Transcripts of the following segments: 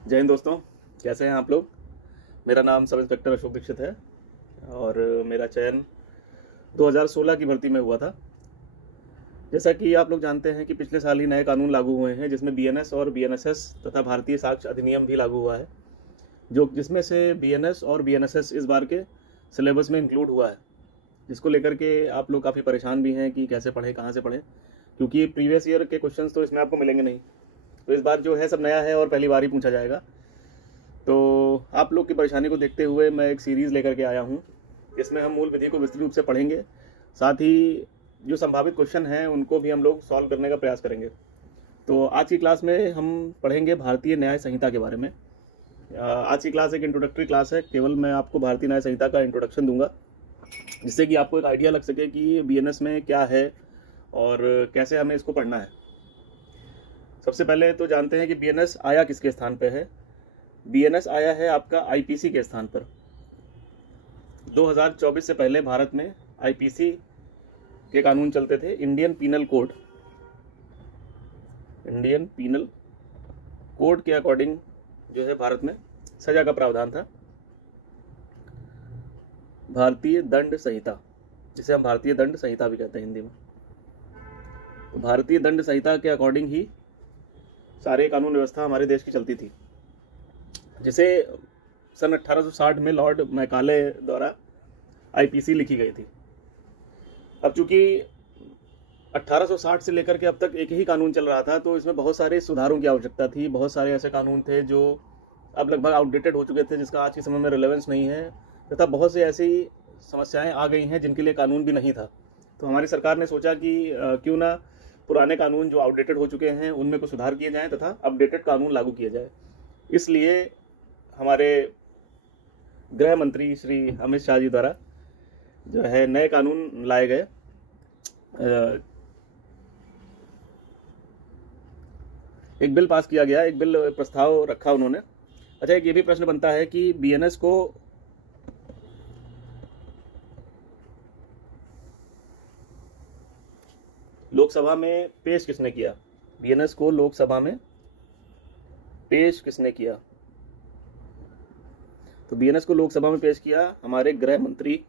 जय हिंद दोस्तों, कैसे हैं आप लोग। मेरा नाम सब इंस्पेक्टर अशोक दीक्षित है और मेरा चयन 2016 की भर्ती में हुआ था। जैसा कि आप लोग जानते हैं कि पिछले साल ही नए कानून लागू हुए हैं, जिसमें बीएनएस और बीएनएसएस तथा भारतीय साक्ष्य अधिनियम भी लागू हुआ है, जो जिसमें से बीएनएस और बीएनएसएस इस बार के सिलेबस में इंक्लूड हुआ है, जिसको लेकर के आप लोग काफ़ी परेशान भी हैं कि कैसे पढ़ें, कहाँ से पढ़ें, क्योंकि प्रीवियस ईयर के क्वेश्चंस तो इसमें आपको मिलेंगे नहीं। तो इस बार जो है सब नया है और पहली बार ही पूछा जाएगा। तो आप लोग की परेशानी को देखते हुए मैं एक सीरीज़ लेकर के आया हूँ, इसमें हम मूल विधि को विस्तृत रूप से पढ़ेंगे, साथ ही जो संभावित क्वेश्चन हैं उनको भी हम लोग सॉल्व करने का प्रयास करेंगे। तो आज की क्लास में हम पढ़ेंगे भारतीय न्याय संहिता के बारे में। आज की क्लास एक इंट्रोडक्टरी क्लास है, केवल मैं आपको भारतीय न्याय संहिता का इंट्रोडक्शन दूंगा, जिससे कि आपको एक आइडिया लग सके कि बीएनएस में क्या है और कैसे हमें इसको पढ़ना है। सबसे पहले तो जानते हैं कि बीएनएस आया किसके स्थान पर है। बीएनएस आया है आपका आईपीसी के स्थान पर। 2024 से पहले भारत में आईपीसी के कानून चलते थे, Indian penal code. Indian penal code के अकॉर्डिंग जो है भारत में सजा का प्रावधान था। भारतीय दंड संहिता, जिसे हम भारतीय दंड संहिता भी कहते हैं हिंदी में। तो भारतीय दंड संहिता के अकॉर्डिंग ही सारे कानून व्यवस्था हमारे देश की चलती थी, जिसे सन 1860 में लॉर्ड मैकाले द्वारा आईपीसी लिखी गई थी। अब चूंकि 1860 से लेकर के अब तक एक ही कानून चल रहा था, तो इसमें बहुत सारे सुधारों की आवश्यकता थी। बहुत सारे ऐसे कानून थे जो अब लगभग आउटडेटेड हो चुके थे, जिसका आज के समय में रिलेवेंस नहीं है, तथा बहुत सी ऐसी समस्याएं आ गई हैं जिनके लिए कानून भी नहीं था। तो हमारी सरकार ने सोचा कि क्यों ना पुराने कानून जो आउटडेटेड हो चुके हैं उनमें कुछ सुधार किए जाएं तथा अपडेटेड कानून लागू किए जाए। इसलिए हमारे गृह मंत्री श्री अमित शाह जी द्वारा जो है नए कानून लाए गए। एक बिल पास किया गया, एक बिल प्रस्ताव रखा उन्होंने। अच्छा, एक ये भी प्रश्न बनता है कि बीएनएस को लोकसभा में पेश किसने किया। बीएनएस को लोकसभा में पेश किसने किया। तो बीएनएस को लोकसभा में पेश किया हमारे गृह मंत्री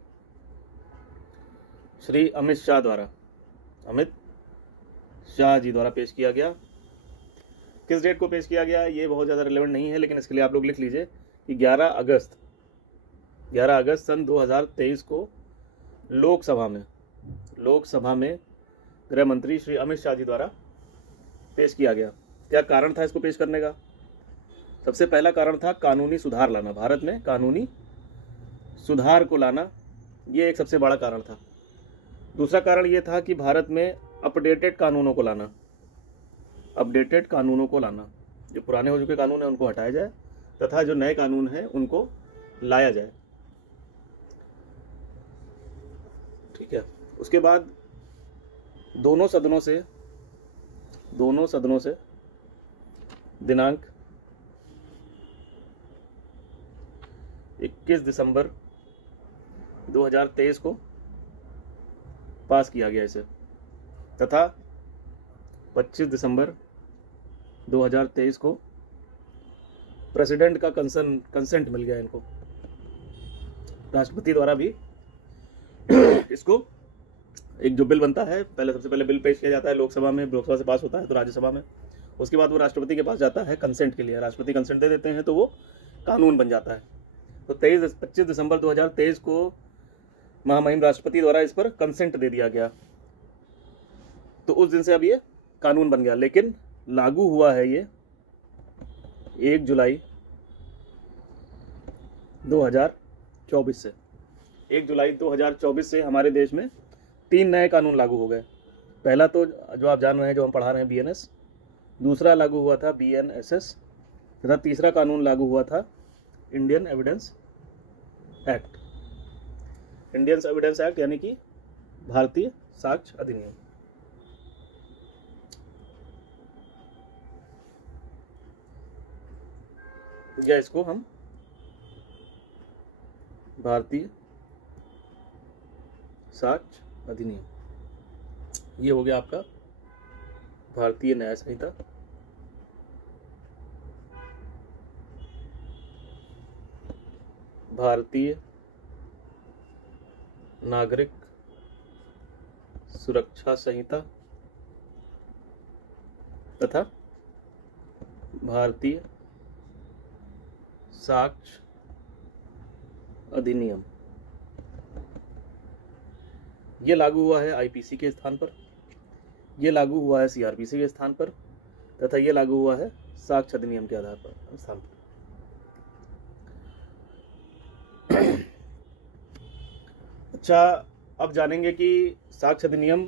श्री अमित शाह द्वारा। अमित शाह जी द्वारा पेश किया गया। किस डेट को पेश किया गया ये बहुत ज़्यादा रिलेवेंट नहीं है, लेकिन इसके लिए आप लोग लिख लीजिए कि 11 अगस्त सन 2023 को लोकसभा में गृह मंत्री श्री अमित शाह जी द्वारा पेश किया गया। क्या कारण था इसको पेश करने का। सबसे पहला कारण था कानूनी सुधार लाना, भारत में कानूनी सुधार को लाना, ये एक सबसे बड़ा कारण था। दूसरा कारण ये था कि भारत में अपडेटेड कानूनों को लाना, जो पुराने हो चुके कानून हैं उनको हटाया जाए तथा जो नए कानून हैं उनको लाया जाए। ठीक है। उसके बाद दोनों सदनों से दिनांक 21 दिसंबर 2023 को पास किया गया इसे, तथा 25 दिसंबर 2023 को प्रेसिडेंट का कंसेंट मिल गया इनको। राष्ट्रपति द्वारा भी इसको एक जो बिल बनता है, सबसे पहले बिल पेश किया जाता है लोकसभा में, लोकसभा से पास होता है तो राज्यसभा में, उसके बाद वो राष्ट्रपति के पास जाता है कंसेंट के लिए। राष्ट्रपति कंसेंट दे देते हैं तो वो कानून बन जाता है। तो 25 दिसंबर 2023 को महामहिम राष्ट्रपति द्वारा इस पर कंसेंट दे दिया गया। तो उस दिन से अब ये कानून बन गया, लेकिन लागू हुआ है ये 1 जुलाई 2024 से। 1 जुलाई 2024 से हमारे देश में 3 नए कानून लागू हो गए। पहला तो जो आप जान रहे हैं, जो हम पढ़ा रहे हैं, बीएनएस। दूसरा लागू हुआ था बीएनएसएस, तथा तीसरा कानून लागू हुआ था Indian evidence act. Indian evidence act यानी कि भारतीय साक्ष्य अधिनियम। या इसको हम भारतीय साक्ष्य अधिनियम, ये हो गया आपका भारतीय न्याय संहिता। भारतीय नागरिक सुरक्षा संहिता तथा भारतीय साक्ष्य अधिनियम, ये लागू हुआ है आईपीसी के स्थान पर, ये लागू हुआ है सीआरपीसी के स्थान पर तथा ये लागू हुआ है साक्ष्य अधिनियम के आधार पर स्थान पर। अच्छा, अब जानेंगे कि साक्ष्य अधिनियम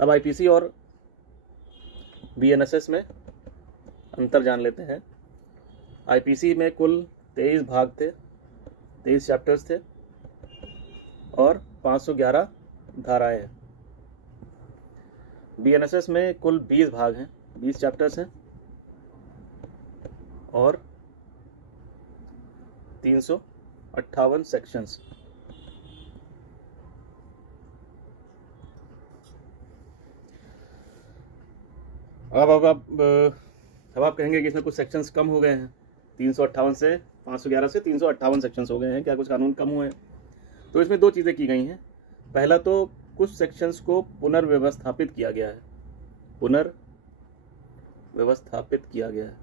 अब आईपीसी और बीएनएसएस में अंतर जान लेते हैं। आईपीसी में कुल 23 भाग थे, 23 चैप्टर्स थे और 511 धाराएं हैं। बीएनएसएस में कुल 20 भाग हैं, 20 चैप्टर्स हैं और 358 सेक्शंस। अब आप कहेंगे कि इसमें कुछ सेक्शंस कम हो गए हैं, 358 से 511 से 358 सेक्शंस हो गए हैं, क्या कुछ कानून कम हुए हैं? तो इसमें दो चीज़ें की गई हैं। पहला तो कुछ सेक्शंस को पुनर्व्यवस्थापित किया गया है, पुनर्व्यवस्थापित किया गया है,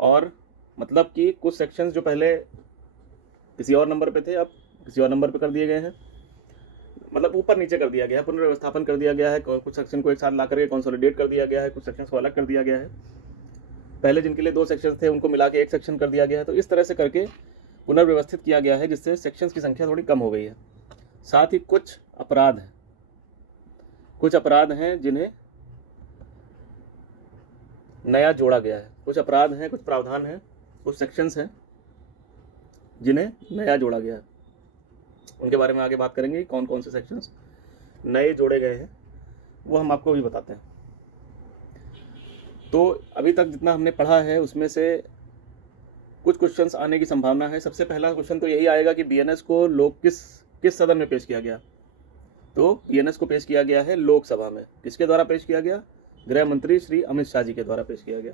और मतलब कि कुछ सेक्शंस जो पहले किसी और नंबर पे थे अब किसी और नंबर पे कर दिए गए हैं, मतलब ऊपर नीचे कर दिया गया है, पुनर्व्यवस्थापन कर दिया गया है। कुछ सेक्शन को एक साथ ला करके कंसोलिडेट कर दिया गया है, कुछ सेक्शंस को अलग कर दिया गया है। पहले जिनके लिए 2 सेक्शंस थे उनको मिला के 1 सेक्शन कर दिया गया है। तो इस तरह से करके पुनर्व्यवस्थित किया गया है, जिससे सेक्शंस की संख्या थोड़ी कम हो गई है। साथ ही कुछ अपराध हैं जिन्हें नया जोड़ा गया है, कुछ अपराध हैं, कुछ प्रावधान हैं, कुछ सेक्शंस हैं जिन्हें नया जोड़ा गया है। उनके बारे में आगे बात करेंगे, कौन कौन से सेक्शंस नए जोड़े गए हैं वो हम आपको भी बताते हैं। तो अभी तक जितना हमने पढ़ा है उसमें से कुछ क्वेश्चंस आने की संभावना है। सबसे पहला क्वेश्चन तो यही आएगा कि बीएनएस को किस सदन में पेश किया गया? तो बीएनएस को पेश किया गया है लोकसभा में। किसके द्वारा पेश किया गया? गृह मंत्री श्री अमित शाह जी के द्वारा पेश किया गया।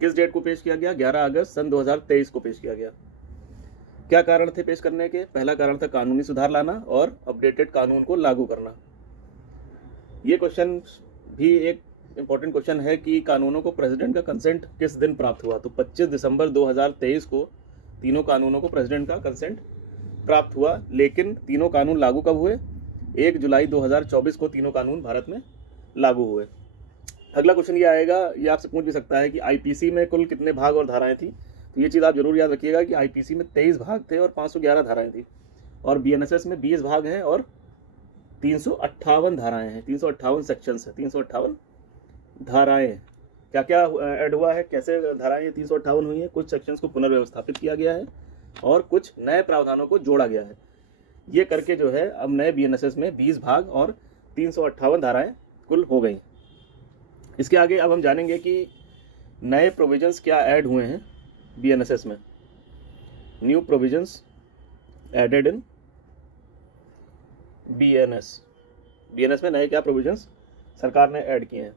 किस डेट को पेश किया गया? 11 अगस्त सन 2023 को पेश किया गया। क्या कारण थे पेश करने के? पहला कारण था कानूनी सुधार लाना और अपडेटेड कानून को लागू करना। ये क्वेश्चन भी एक इम्पोर्टेंट क्वेश्चन है कि कानूनों को प्रेसिडेंट का कंसेंट किस दिन प्राप्त हुआ? तो 25 दिसंबर 2023 को तीनों कानूनों को प्रेसिडेंट का कंसेंट प्राप्त हुआ। लेकिन तीनों कानून लागू कब हुए? 1 जुलाई 2024 को तीनों कानून भारत में लागू हुए। अगला क्वेश्चन ये आएगा, ये आपसे पूछ भी सकता है कि आईपीसी में कुल कितने भाग और धाराएं थी? तो ये चीज़ आप जरूर याद रखिएगा कि आईपीसी में 23 भाग थे और 511 धाराएं थी, और बीएनएसएस में 20 भाग हैं और 358 धाराएं हैं, 358 सेक्शंस हैं, 358 धाराएं। क्या क्या ऐड हुआ है, कैसे धाराएं 358 हुई हैं? कुछ सेक्शंस को पुनर्व्यवस्थापित किया गया है और कुछ नए प्रावधानों को जोड़ा गया है। ये करके जो है अब नए बीएनएसएस में 20 भाग और 358 धाराएं कुल हो गई। इसके आगे अब हम जानेंगे कि नए प्रोविजंस क्या ऐड हुए हैं बीएनएसएस में। New provisions added in BNS में नए क्या प्रोविजंस सरकार ने ऐड किए हैं?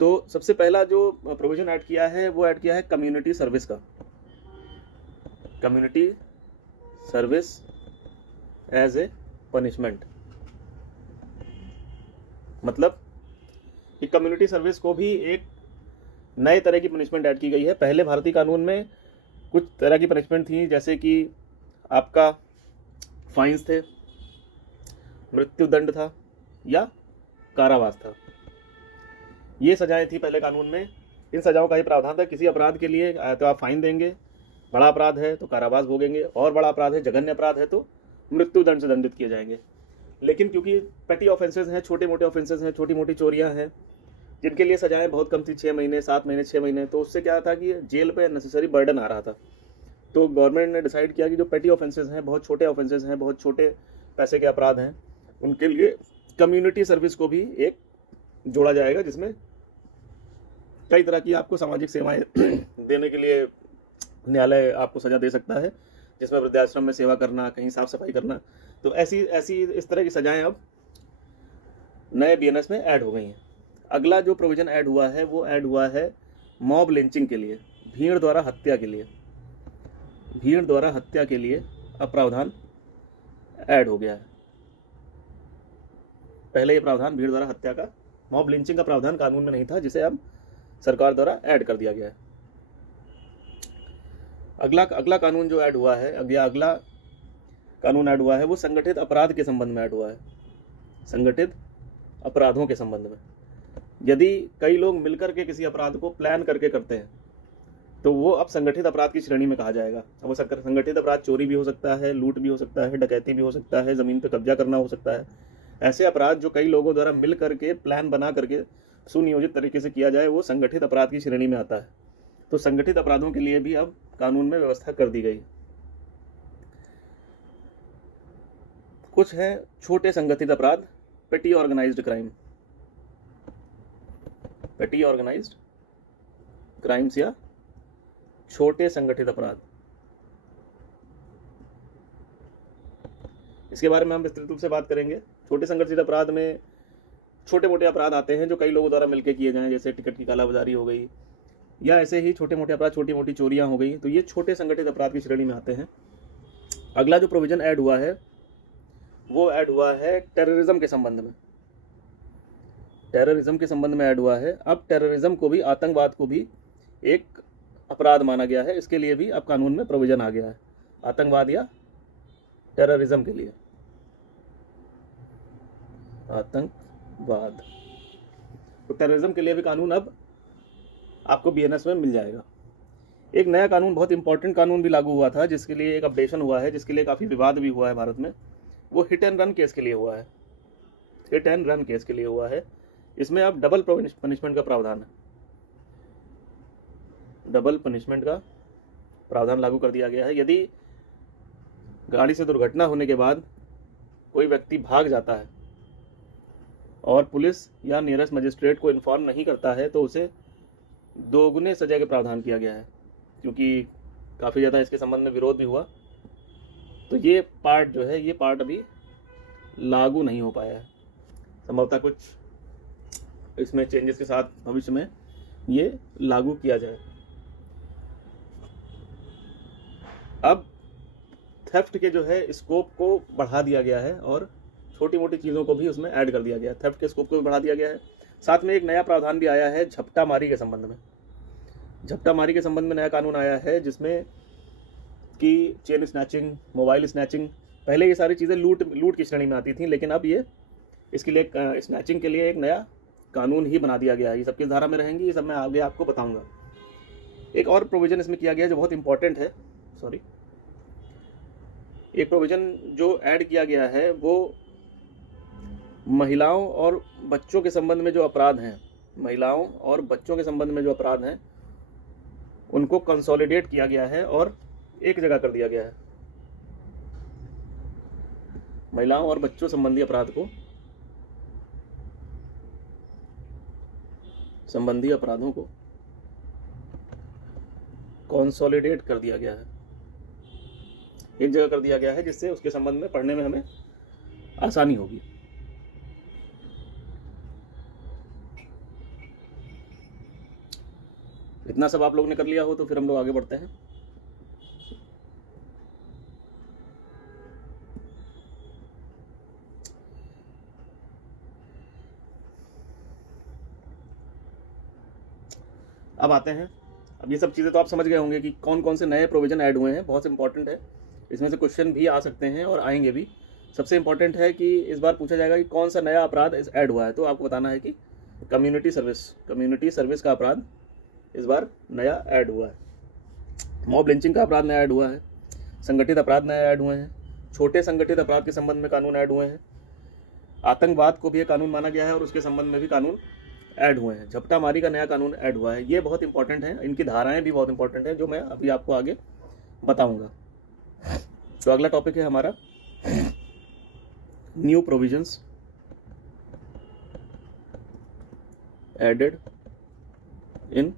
तो सबसे पहला जो प्रोविजन ऐड किया है वो ऐड किया है कम्युनिटी सर्विस का। Community service as a punishment, मतलब कि कम्युनिटी सर्विस को भी एक नए तरह की पनिशमेंट ऐड की गई है। पहले भारतीय कानून में कुछ तरह की पनिशमेंट थी, जैसे कि आपका फाइन्स थे, मृत्युदंड था या कारावास था। ये सजाएं थी पहले कानून में। इन सजाओं का ही प्रावधान था, किसी अपराध के लिए तो आप फाइन देंगे, बड़ा अपराध है तो कारावास भोगेंगे, और बड़ा अपराध है, जघन्य अपराध है तो मृत्युदंड से दंडित किए जाएंगे। लेकिन क्योंकि पेटी ऑफेंसेस हैं, छोटे मोटे ऑफेंसेस हैं, छोटी मोटी चोरियां हैं, जिनके लिए सजाएं बहुत कम थी, 6 महीने, 7 महीने, 6 महीने, तो उससे क्या था कि जेल पे नेसेसरी बर्डन आ रहा था। तो गवर्नमेंट ने डिसाइड किया कि जो पेटी ऑफेंसेस हैं, बहुत छोटे ऑफेंसेस हैं, बहुत छोटे पैसे के अपराध हैं, उनके लिए कम्युनिटी सर्विस को भी एक जोड़ा जाएगा, जिसमें कई तरह की आपको सामाजिक सेवाएं देने के लिए न्यायालय आपको सजा दे सकता है, जिसमें वृद्धाश्रम में सेवा करना, कहीं साफ सफाई करना। तो ऐसी इस तरह की सजाएं अब नए बीएनएस में ऐड हो गई हैं। अगला जो प्रोविज़न ऐड हुआ है वो ऐड हुआ है मॉब लिंचिंग के लिए, भीड़ द्वारा हत्या के लिए। भीड़ द्वारा हत्या के लिए अब प्रावधान ऐड हो गया है। पहले ये प्रावधान भीड़ द्वारा हत्या का, मॉब लिंचिंग का प्रावधान कानून में नहीं था, जिसे अब सरकार द्वारा ऐड कर दिया गया है। अगला कानून जो ऐड हुआ है, अगला कानून ऐड हुआ है वो संगठित अपराध के संबंध में ऐड हुआ है। संगठित अपराधों के संबंध में, यदि कई लोग मिलकर के किसी अपराध को प्लान करके करते हैं तो वो अब संगठित अपराध की श्रेणी में कहा जाएगा। अब वो संगठित अपराध चोरी भी हो सकता है, लूट भी हो सकता है, डकैती भी हो सकता है, ज़मीन पर कब्जा करना हो सकता है। ऐसे अपराध जो कई लोगों द्वारा मिल करके प्लान बना करके सुनियोजित तरीके से किया जाए, वो संगठित अपराध की श्रेणी में आता है। तो संगठित अपराधों के लिए भी अब कानून में व्यवस्था कर दी गई। कुछ हैं छोटे संगठित अपराध, पेटी ऑर्गेनाइज्ड क्राइम, पेटी ऑर्गेनाइज्ड क्राइम्स या छोटे संगठित अपराध। इसके बारे में हम विस्तृत रूप से बात करेंगे। छोटे संगठित अपराध में छोटे मोटे अपराध आते हैं जो कई लोगों द्वारा मिलकर किए जाएं, जैसे टिकट की कालाबाजारी हो गई या ऐसे ही छोटे मोटे अपराध, छोटी मोटी चोरियां हो गई, तो ये छोटे संगठित अपराध की श्रेणी में आते हैं। अगला जो प्रोविजन ऐड हुआ है वो ऐड हुआ है टेररिज्म के संबंध में। टेररिज्म के संबंध में ऐड हुआ है। अब टेररिज्म को भी, आतंकवाद को भी एक अपराध माना गया है। इसके लिए भी अब कानून में प्रोविजन आ गया है, आतंकवाद या टेररिज्म के लिए। आतंकवाद तो टेररिज्म के लिए भी कानून अब आपको बीएनएस में मिल जाएगा। एक नया कानून, बहुत इंपॉर्टेंट कानून भी लागू हुआ था, जिसके लिए एक अपडेशन हुआ है, जिसके लिए काफ़ी विवाद भी हुआ है भारत में। वो हिट एंड रन केस के लिए हुआ है। हिट एंड रन केस के लिए हुआ है। इसमें अब डबल पनिशमेंट का प्रावधान है। डबल पनिशमेंट का प्रावधान लागू कर दिया गया है। यदि गाड़ी से दुर्घटना होने के बाद कोई व्यक्ति भाग जाता है और पुलिस या नियरेस्ट मजिस्ट्रेट को इन्फॉर्म नहीं करता है तो उसे दोगुने सजा का प्रावधान किया गया है। क्योंकि काफ़ी ज़्यादा इसके संबंध में विरोध भी हुआ, तो ये पार्ट जो है, ये पार्ट अभी लागू नहीं हो पाया है। संभवतः कुछ इसमें चेंजेस के साथ भविष्य में ये लागू किया जाए। अब थेफ्ट के जो है स्कोप को बढ़ा दिया गया है और छोटी मोटी चीज़ों को भी उसमें ऐड कर दिया गया है। थेफ्ट के स्कोप को भी बढ़ा दिया गया है। साथ में एक नया प्रावधान भी आया है झपटा मारी के संबंध में। झपटा मारी के संबंध में नया कानून आया है, जिसमें कि चेन स्नैचिंग, मोबाइल स्नैचिंग, पहले ये सारी चीज़ें लूट की श्रेणी में आती थी, लेकिन अब ये इसके लिए स्नैचिंग के लिए एक नया कानून ही बना दिया गया है। ये सब किस धारा में रहेंगी, ये सब मैं आगे आपको बताऊंगा। एक और प्रोविज़न इसमें किया गया है जो बहुत इंपॉर्टेंट है। एक प्रोविज़न जो ऐड किया गया है वो महिलाओं और बच्चों के संबंध में जो अपराध हैं, महिलाओं और बच्चों के संबंध में जो अपराध हैं उनको कंसोलिडेट किया गया है और एक जगह कर दिया गया है। महिलाओं और बच्चों संबंधी अपराध को, संबंधी अपराधों को कंसोलिडेट कर दिया गया है, एक जगह कर दिया गया है, जिससे उसके संबंध में पढ़ने में हमें आसानी होगी। इतना सब आप लोग ने कर लिया हो तो फिर हम लोग आगे बढ़ते हैं। अब आते हैं, अब ये सब चीज़ें तो आप समझ गए होंगे कि कौन कौन से नए प्रोविज़न ऐड हुए हैं। बहुत इंपॉर्टेंट है, इसमें से क्वेश्चन भी आ सकते हैं और आएंगे भी। सबसे इंपॉर्टेंट है कि इस बार पूछा जाएगा कि कौन सा नया अपराध ऐड हुआ है, तो आपको बताना है कि कम्युनिटी सर्विस का अपराध इस बार नया ऐड हुआ है। मॉब लिंचिंग का अपराध नया ऐड हुआ है। संगठित अपराध नया ऐड हुए हैं। छोटे संगठित अपराध के संबंध में कानून ऐड हुए हैं। आतंकवाद को भी एक कानून माना गया है और उसके संबंध में भी कानून ऐड हुए हैं। झपटा मारी का नया कानून ऐड हुआ है। ये बहुत इंपॉर्टेंट है, इनकी धाराएं भी बहुत इंपॉर्टेंट है, जो मैं अभी आपको आगे बताऊंगा। तो अगला टॉपिक है हमारा new provisions added in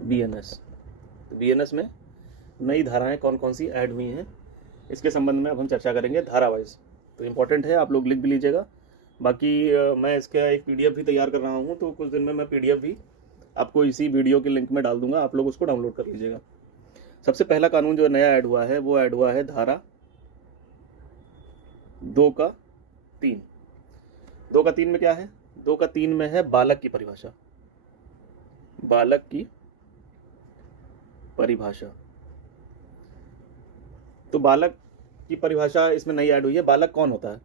BNS. BNS में नई धाराएं कौन कौन सी ऐड हुई हैं, इसके संबंध में अब हम चर्चा करेंगे धारा वाइज। तो इंपॉर्टेंट है, आप लोग लिख भी लीजिएगा। बाकी मैं इसका एक पीडीएफ भी तैयार कर रहा हूँ, तो कुछ दिन में मैं पीडीएफ भी आपको इसी वीडियो के लिंक में डाल दूंगा, आप लोग उसको डाउनलोड कर लीजिएगा। सबसे पहला कानून जो नया ऐड हुआ है वो ऐड हुआ है धारा 2 का 3। 2 का 3 में क्या है? 2 का 3 में है बालक की परिभाषा। बालक की परिभाषा, तो बालक की परिभाषा इसमें नई ऐड हुई है। बालक कौन होता है?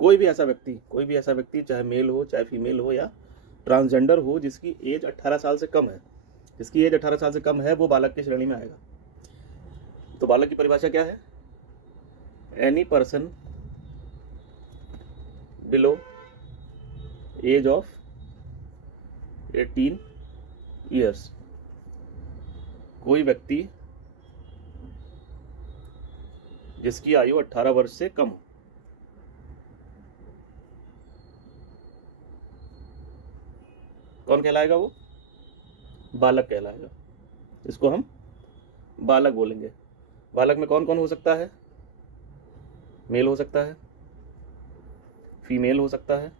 कोई भी ऐसा व्यक्ति चाहे मेल हो चाहे फीमेल हो या ट्रांसजेंडर हो जिसकी एज 18 साल से कम है, वो बालक की श्रेणी में आएगा। तो बालक की परिभाषा क्या है? Any person below age of 18 years, कोई व्यक्ति जिसकी आयु 18 वर्ष से कम हो। कौन कहलाएगा? वो बालक कहलाएगा। इसको हम बालक बोलेंगे। बालक में कौन कौन हो सकता है? मेल हो सकता है, फीमेल हो सकता है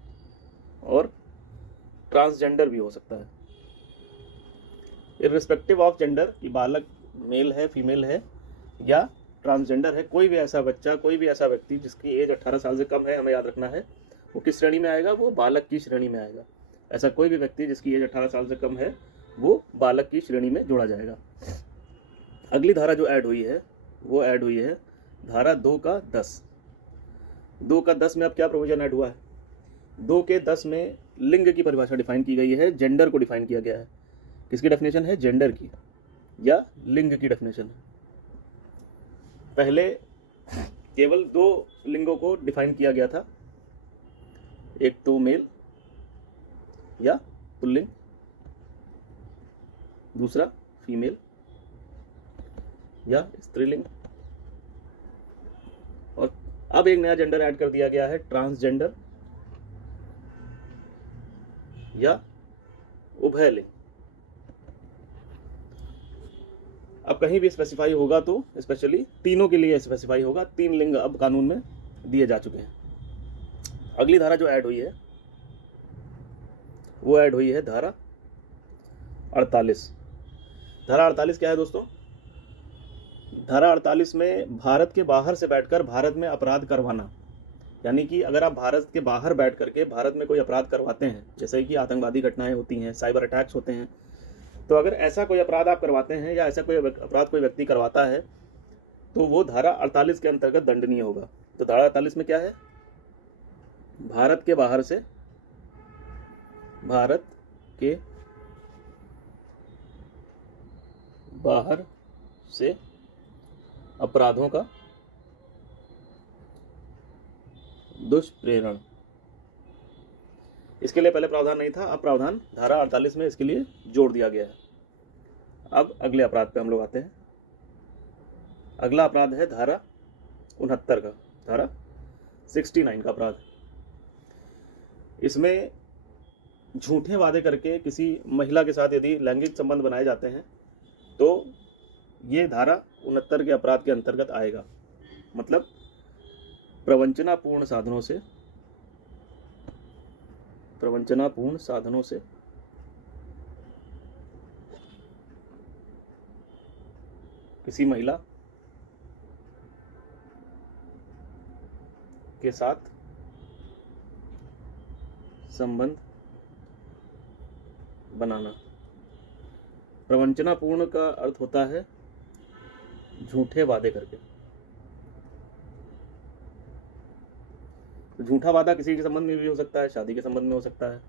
और ट्रांसजेंडर भी हो सकता है। इर्रिस्पेक्टिव ऑफ जेंडर कि बालक मेल है, फीमेल है या ट्रांसजेंडर है, कोई भी ऐसा बच्चा, कोई भी ऐसा व्यक्ति जिसकी एज 18 साल से कम है, हमें याद रखना है, वो किस श्रेणी में आएगा? वो बालक की श्रेणी में आएगा। ऐसा कोई भी व्यक्ति जिसकी एज 18 साल से कम है वो बालक की श्रेणी में जोड़ा जाएगा। अगली धारा जो ऐड हुई है वो ऐड हुई है धारा 2 का 10। 2 का 10 में अब क्या प्रोविजन ऐड हुआ है? 2 के 10 में लिंग की परिभाषा डिफाइन की गई है, जेंडर को डिफाइन किया गया है। किसकी डेफिनेशन है? जेंडर की या लिंग की डेफिनेशन है। पहले केवल 2 लिंगों को डिफाइन किया गया था, एक तो मेल या पुल्लिंग, दूसरा फीमेल या स्त्रीलिंग, और अब एक नया जेंडर ऐड कर दिया गया है, ट्रांसजेंडर या उभयलिंग। अब कहीं भी स्पेसिफाई होगा तो स्पेशली तीनों के लिए स्पेसिफाई होगा। 3 लिंग अब कानून में दिए जा चुके हैं। अगली धारा जो ऐड हुई है वो ऐड हुई है धारा 48। धारा 48 क्या है दोस्तों? धारा 48 में भारत के बाहर से बैठकर भारत में अपराध करवाना, यानी कि अगर आप भारत के बाहर बैठ करके भारत में कोई अपराध करवाते हैं, जैसे कि आतंकवादी घटनाएं होती हैं, साइबर अटैक्स होते हैं, तो अगर ऐसा कोई अपराध आप करवाते हैं या ऐसा कोई अपराध कोई व्यक्ति करवाता है तो वो धारा 48 के अंतर्गत दंडनीय होगा। तो धारा 48 में क्या है? भारत के बाहर से अपराधों का दुष्प्रेरण। इसके लिए पहले प्रावधान नहीं था, अब प्रावधान धारा 48 में इसके लिए जोड़ दिया गया है। अब अगले अपराध पे हम लोग आते हैं। अगला अपराध है धारा 69 का, धारा 69 का अपराध। इसमें झूठे वादे करके किसी महिला के साथ यदि लैंगिक संबंध बनाए जाते हैं तो ये धारा 69 के अपराध के अंतर्गत आएगा। मतलब प्रवंचनापूर्ण साधनों से किसी महिला के साथ संबंध बनाना। प्रवंचनापूर्ण का अर्थ होता है झूठे वादे करके। झूठा वादा किसी के संबंध में भी हो सकता है, शादी के संबंध में हो सकता है,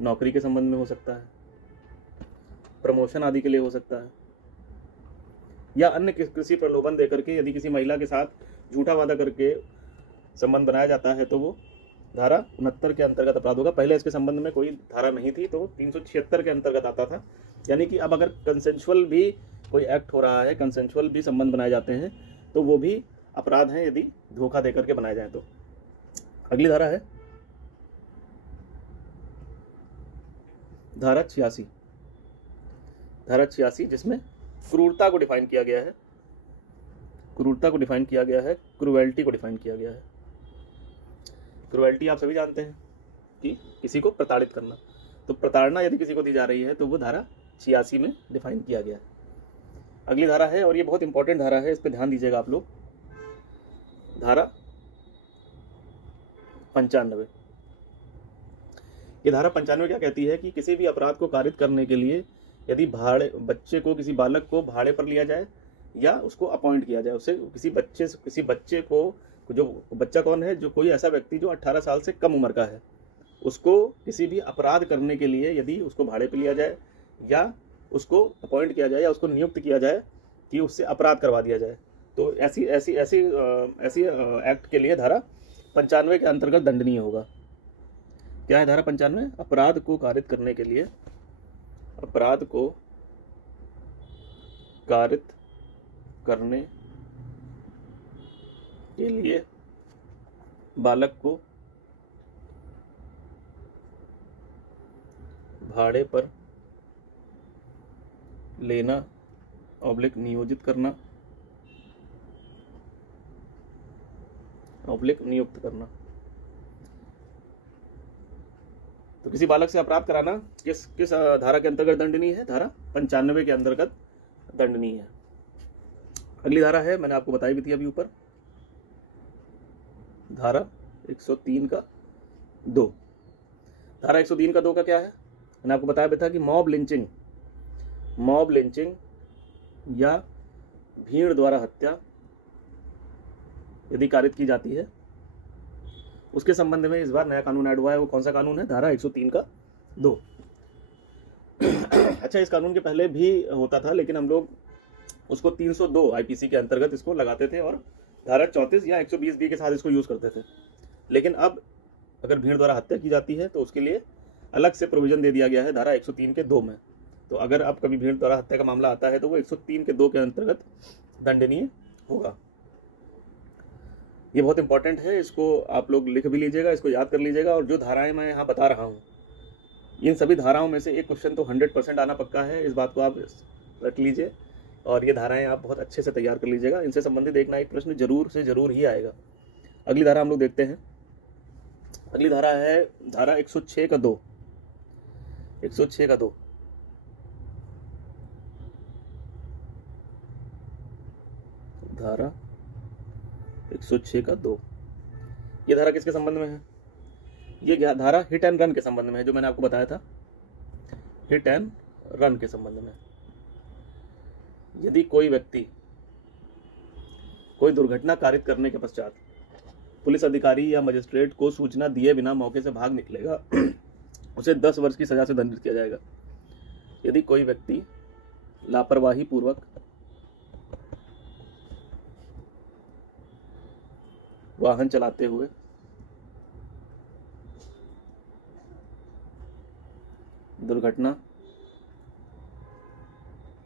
नौकरी के संबंध में हो सकता है, प्रमोशन आदि के लिए हो सकता है, या अन्य किसी प्रलोभन देकर के यदि किसी महिला के साथ झूठा वादा करके संबंध बनाया जाता है तो वो धारा 69 के अंतर्गत अपराध होगा। पहले इसके संबंध में कोई धारा नहीं थी तो 376 के अंतर्गत आता था। यानी कि अब अगर कंसेंशुअल भी कोई एक्ट हो रहा है, कंसेंशुअल भी संबंध बनाए जाते हैं तो वो भी अपराध हैं यदि धोखा देकर के बनाए जाए तो। अगली धारा है धारा 86। धारा 86 जिसमें क्रूरता को डिफाइन किया गया है, क्रूरता को डिफाइन किया गया है, क्रूएल्टी को डिफाइन किया गया है। क्रुएल्टी आप सभी जानते हैं कि किसी को प्रताड़ित करना। तो प्रताड़ना यदि किसी को दी जा रही है तो वो धारा 86 में डिफाइन किया गया है। अगली धारा है, और ये बहुत इंपॉर्टेंट धारा है, इस पर ध्यान दीजिएगा आप लोग, धारा 95। ये धारा 95 क्या कहती है कि किसी भी अपराध को कारित करने के लिए यदि बच्चे को, किसी बालक को भाड़े पर लिया जाए या उसको अपॉइंट किया जाए, उसे किसी बच्चे को, जो बच्चा कौन है, जो कोई ऐसा व्यक्ति जो 18 साल से कम उम्र का है, उसको किसी भी अपराध करने के लिए यदि उसको भाड़े पर लिया जाए या उसको अपॉइंट किया जाए या उसको नियुक्त किया जाए कि उससे अपराध करवा दिया जाए, तो ऐसी एक्ट के लिए धारा 95 के अंतर्गत दंडनीय होगा। क्या है धारा 95? अपराध को कारित करने के लिए, अपराध को कारित करने के लिए बालक को भाड़े पर लेना ऑब्लिक नियोजित करना ऑब्लिक नियुक्त करना। तो किसी बालक से अपराध कराना किस धारा के अंतर्गत दंडनीय है? धारा 95 के अंतर्गत दंडनीय है। अगली धारा है, मैंने आपको बताई भी थी अभी ऊपर, धारा 103 का 2। धारा 103 का 2 का क्या है? मैंने आपको बताया भी था कि मॉब लिंचिंग या भीड़ द्वारा हत्या यदि कारित की जाती है, उसके संबंध में इस बार नया कानून ऐड हुआ है। वो कौन सा कानून है? धारा 103 का 2। अच्छा, इस कानून के पहले भी होता था, लेकिन हम लोग उसको 302 आईपीसी के अंतर्गत इसको लगाते थे और धारा 34 या 120 बी के साथ इसको यूज करते थे। लेकिन अब अगर भीड़ द्वारा हत्या की जाती है तो उसके लिए अलग से प्रोविजन दे दिया गया है धारा 103 के 2 में। तो अगर अब कभी भीड़ द्वारा हत्या का मामला आता है तो वो 103 के 2 के अंतर्गत दंडनीय होगा। ये बहुत इंपॉर्टेंट है, इसको आप लोग लिख भी लीजिएगा, इसको याद कर लीजिएगा। और जो धाराएं मैं यहाँ बता रहा हूँ, इन सभी धाराओं में से एक क्वेश्चन तो 100% आना पक्का है, इस बात को आप रख लीजिए। और ये धाराएं आप बहुत अच्छे से तैयार कर लीजिएगा, इनसे संबंधित एक ना एक प्रश्न जरूर से जरूर ही आएगा। अगली धारा हम लोग देखते हैं। अगली धारा है धारा 106 का 2। 106 का 2 धारा 106 का 2। ये धारा किसके संबंध में है? ये धारा हिट एंड रन के संबंध में है, जो मैंने आपको बताया था, हिट एंड रन के संबंध में। यदि कोई व्यक्ति कोई दुर्घटना कारित करने के पश्चात पुलिस अधिकारी या मजिस्ट्रेट को सूचना दिए बिना मौके से भाग निकलेगा, उसे 10 वर्ष की सजा से दंडित किया जाएगा। यदि कोई व्यक्ति लापरवाही पूर्वक वाहन चलाते हुए दुर्घटना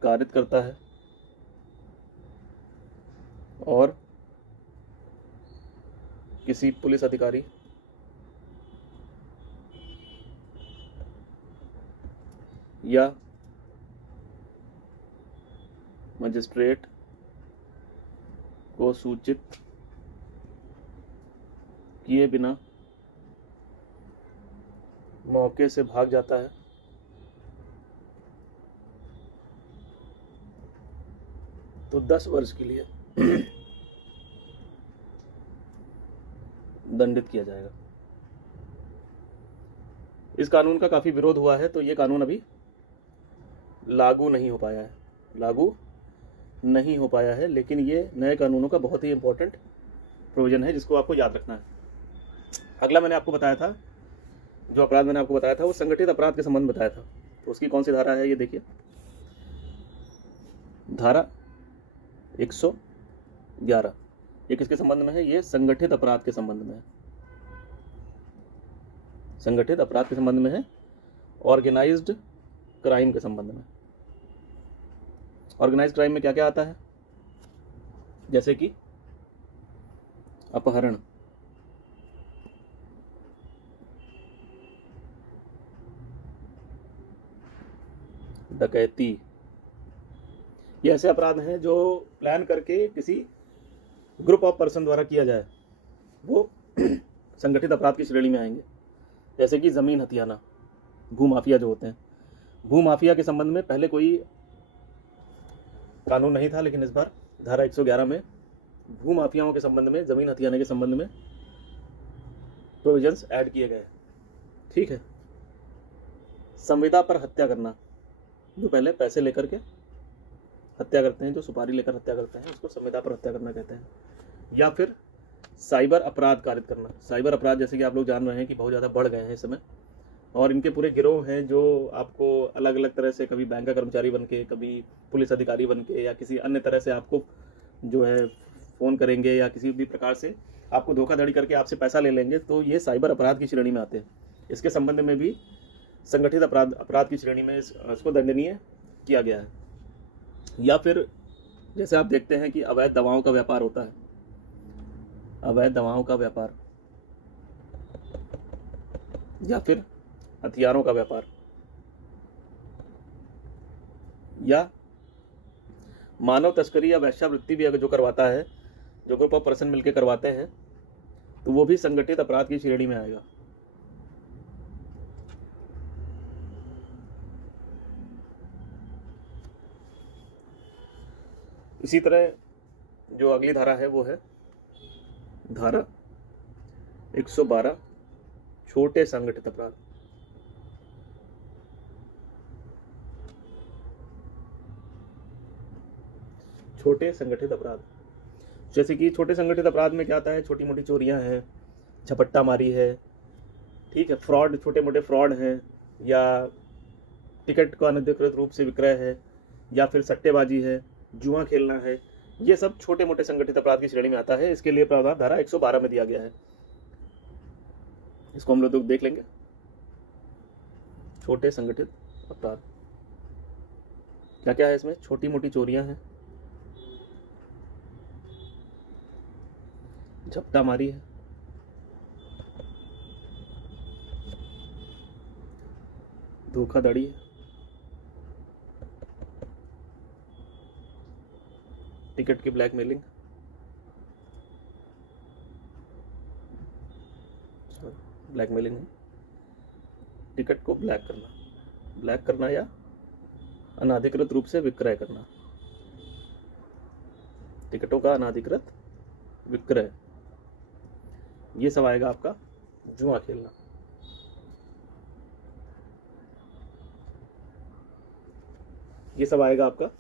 कारित करता है और किसी पुलिस अधिकारी या मजिस्ट्रेट को सूचित किए बिना मौके से भाग जाता है तो 10 वर्ष के लिए दंडित किया जाएगा। इस कानून का काफी विरोध हुआ है, तो ये कानून अभी लागू नहीं हो पाया है, लेकिन ये नए कानूनों का बहुत ही इंपॉर्टेंट प्रोविजन है जिसको आपको याद रखना है। अगला मैंने आपको बताया था, जो अपराध मैंने आपको बताया था वो संगठित अपराध के संबंध में बताया था। तो उसकी कौन सी धारा है ये देखिए, धारा 111। ये किसके संबंध में है? ये संगठित अपराध के संबंध में है। संगठित अपराध के संबंध में है, ऑर्गेनाइज्ड क्राइम के संबंध में। ऑर्गेनाइज्ड क्राइम में क्या क्या आता है? जैसे कि अपहरण, डकैती, ये ऐसे अपराध हैं जो प्लान करके किसी ग्रुप ऑफ पर्सन द्वारा किया जाए, वो संगठित अपराध की श्रेणी में आएंगे। जैसे कि ज़मीन हथियाना, भूमाफिया जो होते हैं। भूमाफिया के संबंध में पहले कोई कानून नहीं था, लेकिन इस बार धारा 111 में भूमाफियाओं के संबंध में, ज़मीन हथियाने के संबंध में प्रोविजंस ऐड किए गए। ठीक है। संविदा पर हत्या करना, जो पहले पैसे लेकर के हत्या करते हैं, जो सुपारी लेकर हत्या करते हैं, उसको संविदा पर हत्या करना कहते हैं। या फिर साइबर अपराध कारित करना। साइबर अपराध जैसे कि आप लोग जान रहे हैं कि बहुत ज़्यादा बढ़ गए हैं इस समय, और इनके पूरे गिरोह हैं जो आपको अलग अलग तरह से, कभी बैंक का कर्मचारी बन के, कभी पुलिस अधिकारी बन के, या किसी अन्य तरह से आपको जो है फ़ोन करेंगे या किसी भी प्रकार से आपको धोखाधड़ी करके आपसे पैसा ले लेंगे। तो ये साइबर अपराध की श्रेणी में आते हैं। इसके संबंध में भी संगठित अपराध की श्रेणी में इसको दंडनीय किया गया है। या फिर जैसे आप देखते हैं कि अवैध दवाओं का व्यापार होता है, अवैध दवाओं का व्यापार, या फिर हथियारों का व्यापार, या मानव तस्करी या वेश्यावृत्ति भी अगर जो करवाता है, जो ग्रुप ऑफ पर्सन मिलकर करवाते हैं, तो वो भी संगठित अपराध की श्रेणी में आएगा। इसी तरह जो अगली धारा है वो है धारा 112, छोटे संगठित अपराध। छोटे संगठित अपराध, जैसे कि छोटे संगठित अपराध में क्या आता है? छोटी मोटी चोरियां हैं, झपट्टा मारी है, ठीक है, फ्रॉड, छोटे मोटे फ्रॉड हैं, या टिकट का अनधिकृत रूप से विक्रय है, या फिर सट्टेबाजी है, जुआ खेलना है। ये सब छोटे मोटे संगठित अपराध की श्रेणी में आता है। इसके लिए प्रावधान धारा 112 में दिया गया है। इसको हम लोग देख लेंगे। छोटे संगठित अपराध क्या क्या है इसमें? छोटी मोटी चोरियां हैं, झपटा मारी है, धोखाधड़ी है, टिकट की ब्लैकमेलिंग, ब्लैकमेलिंग है, टिकट को ब्लैक करना या अनाधिकृत रूप से विक्रय करना, टिकटों का अनाधिकृत विक्रय, ये सब आएगा आपका जुआ खेलना। ये सब आएगा आपका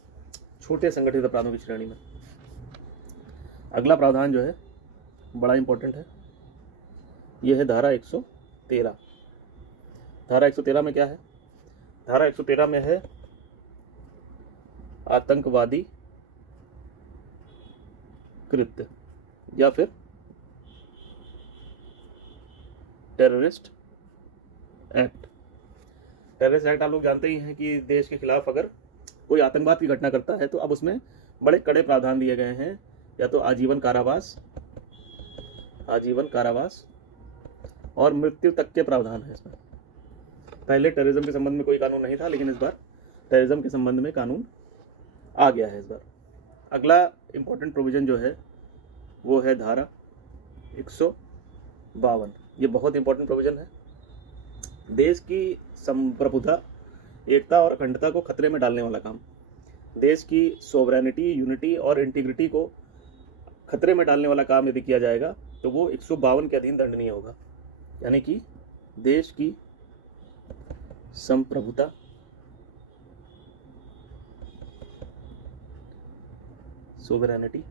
छोटे संगठित अपराधों की श्रेणी में। अगला प्रावधान जो है बड़ा इंपॉर्टेंट है, यह है धारा 113। धारा 113 में क्या है? धारा 113 में है आतंकवादी कृत्य या फिर टेररिस्ट एक्ट। टेररिस्ट एक्ट आप लोग जानते ही हैं कि देश के खिलाफ अगर कोई आतंकवाद की घटना करता है तो अब उसमें बड़े कड़े प्रावधान दिए गए हैं, या तो आजीवन कारावास और मृत्यु तक के प्रावधान है इसमें। पहले टेररिज्म के संबंध में कोई कानून नहीं था, लेकिन इस बार टेररिज्म के संबंध में कानून आ गया है इस बार। अगला इंपॉर्टेंट प्रोविजन जो है वो है धारा 152। ये बहुत इंपॉर्टेंट प्रोविजन है। देश की संप्रभुता, एकता और अखंडता को खतरे में डालने वाला काम, देश की सोवरेनिटी, यूनिटी और इंटीग्रिटी को खतरे में डालने वाला काम यदि किया जाएगा तो वो 152 के अधीन दंडनीय होगा। यानी कि देश की संप्रभुता, सोवरेनिटी,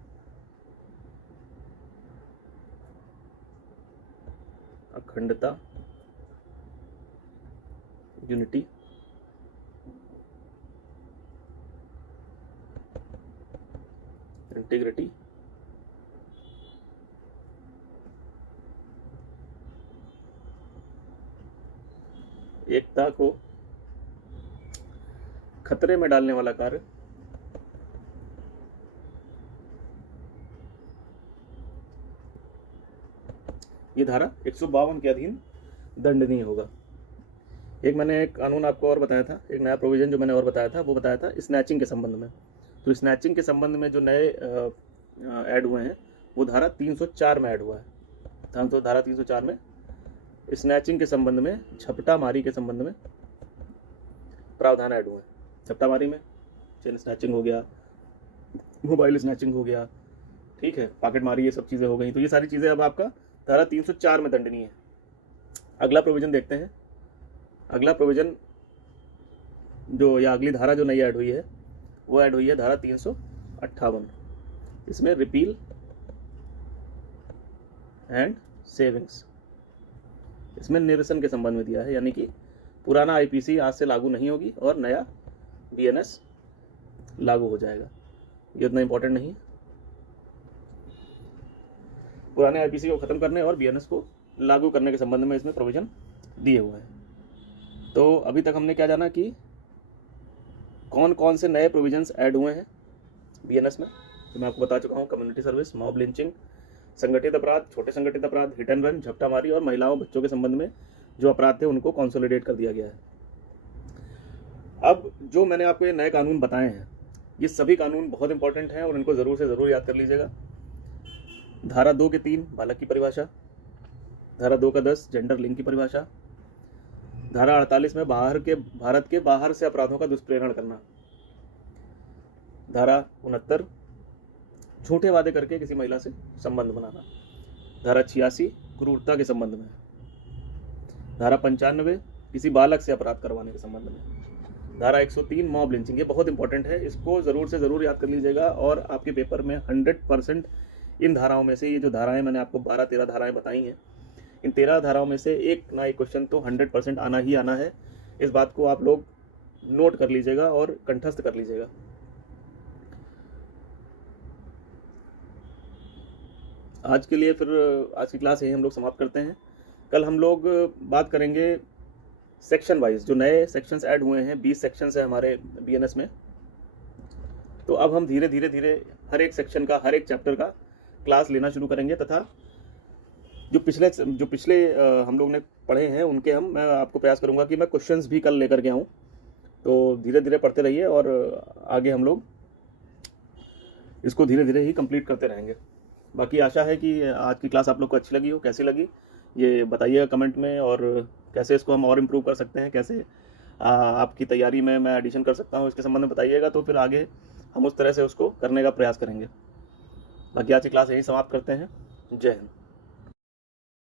अखंडता, यूनिटी, इंटीग्रिटी, एकता को खतरे में डालने वाला कार्य ये धारा 152 के अधीन दंडनीय होगा। एक मैंने एक कानून आपको और बताया था, एक नया प्रोविजन जो मैंने और बताया था वो बताया था स्नैचिंग के संबंध में। तो स्नैचिंग के संबंध में जो नए ऐड हुए हैं वो धारा 304 में ऐड हुआ है। तो धारा 304 में स्नैचिंग के संबंध में, झपटा मारी के संबंध में प्रावधान ऐड हुए हैं। झपटा मारी में चेन स्नैचिंग हो गया, मोबाइल स्नैचिंग हो गया, ठीक है, पॉकेट मारी, ये सब चीज़ें हो गई। तो ये सारी चीज़ें अब आपका धारा 304 में दंडनीय है। अगला प्रोविजन देखते हैं। अगला प्रोविजन जो, या अगली धारा जो नई ऐड हुई है, वो ऐड हुई है धारा 358। इसमें रिपील एंड सेविंग्स, इसमें निरसन के संबंध में दिया है, यानी कि पुराना आईपीसी आज से लागू नहीं होगी और नया बीएनएस लागू हो जाएगा। ये उतना इंपॉर्टेंट नहीं है। पुराने आईपीसी को खत्म करने और बीएनएस को लागू करने के संबंध में इसमें प्रोविजन दिए हुए हैं। तो अभी तक हमने क्या जाना कि कौन कौन से नए प्रोविजंस ऐड हुए हैं बीएनएस में, तो मैं आपको बता चुका हूँ। कम्युनिटी सर्विस, मॉब लिंचिंग, संगठित अपराध, छोटे संगठित अपराध, हिट एंड रन, झपटा मारी और महिलाओं बच्चों के संबंध में जो अपराध थे उनको कंसोलिडेट कर दिया गया है। अब जो मैंने आपको ये नए कानून बताए हैं, ये सभी कानून बहुत इंपॉर्टेंट हैं और इनको ज़रूर से ज़रूर याद कर लीजिएगा। धारा 2 के 3 बालक की परिभाषा, धारा 2 का 10 जेंडर लिंग की परिभाषा, धारा 48 में भारत के बाहर से अपराधों का दुष्प्रेरण करना, धारा 69 झूठे वादे करके किसी महिला से संबंध बनाना, धारा 86 क्रूरता के संबंध में, धारा 95 किसी बालक से अपराध करवाने के संबंध में, धारा 103 मॉब लिंचिंग। ये बहुत इंपॉर्टेंट है, इसको ज़रूर से ज़रूर याद कर लीजिएगा और आपके पेपर में 100% इन धाराओं में से, ये जो धाराएं मैंने आपको 12-13 धाराएं बताई हैं, इन 13 धाराओं में से एक ना एक क्वेश्चन तो 100% आना ही आना है। इस बात को आप लोग नोट कर लीजिएगा और कंठस्थ कर लीजिएगा। आज के लिए फिर आज की क्लास यही हम लोग समाप्त करते हैं। कल हम लोग बात करेंगे सेक्शन वाइज, जो नए सेक्शंस ऐड हुए हैं, 20 सेक्शंस है हमारे बीएनएस में। तो अब हम धीरे धीरे हर एक सेक्शन का, हर एक चैप्टर का क्लास लेना शुरू करेंगे तथा जो पिछले हम लोग ने पढ़े हैं उनके मैं आपको प्रयास करूंगा कि मैं क्वेश्चंस भी कल लेकर के आऊँ। तो धीरे धीरे पढ़ते रहिए और आगे हम लोग इसको धीरे धीरे ही कंप्लीट करते रहेंगे। बाकी आशा है कि आज की क्लास आप लोग को अच्छी लगी हो। कैसी लगी ये बताइएगा कमेंट में, और कैसे इसको हम और इम्प्रूव कर सकते हैं, कैसे आपकी तैयारी में मैं एडिशन कर सकता हूँ, इसके संबंध में बताइएगा। तो फिर आगे हम उस तरह से उसको करने का प्रयास करेंगे। बाकी आज की क्लास यही समाप्त करते हैं। जय हिंद।